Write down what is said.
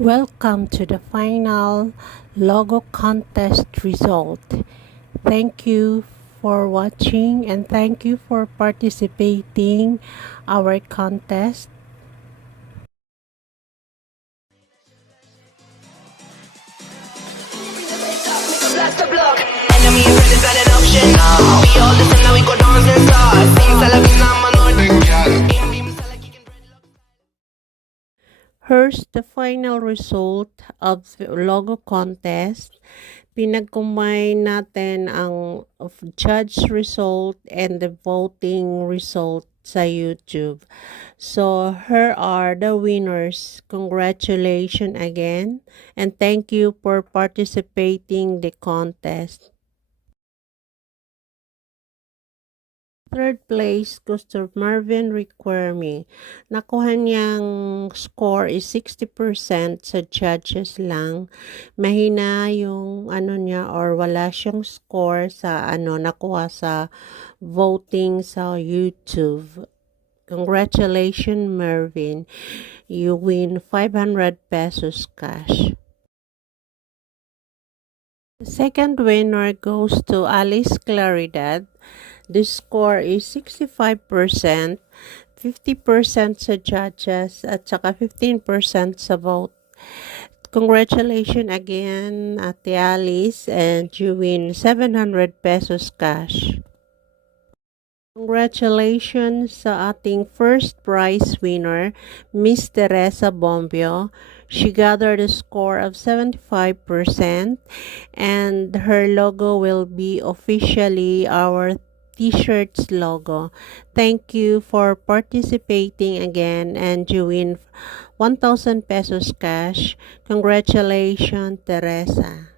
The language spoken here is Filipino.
Welcome to the final logo contest result. Thank you for watching and thank you for participating our contest. Blast the block. Enemy and friend is not an option now. We all listen now, we go dance and start. Sing Salavina, Manor. Here's the final result of the logo contest. Pinag-combine natin ang of judge result and the voting result sa YouTube. So, here are the winners. Congratulations again and thank you for participating the contest. Third place goes to Marvin Requirme. Nakuha niyang score is 60% sa judges lang. Mahina yung niya or wala siyang score sa nakuha sa voting sa YouTube. Congratulations, Marvin. You win 500 pesos cash. The second winner goes to Alice Claridad. The score is 65%, 50% sa judges, at saka 15% sa vote. Congratulations again, Ate Alice, and you win 700 pesos cash. Congratulations sa ating first prize winner, Miss Teresa Bombio. She gathered a score of 75% and her logo will be officially our t-shirts logo. Thank you for participating again and you win 1,000 pesos cash. Congratulations, Teresa.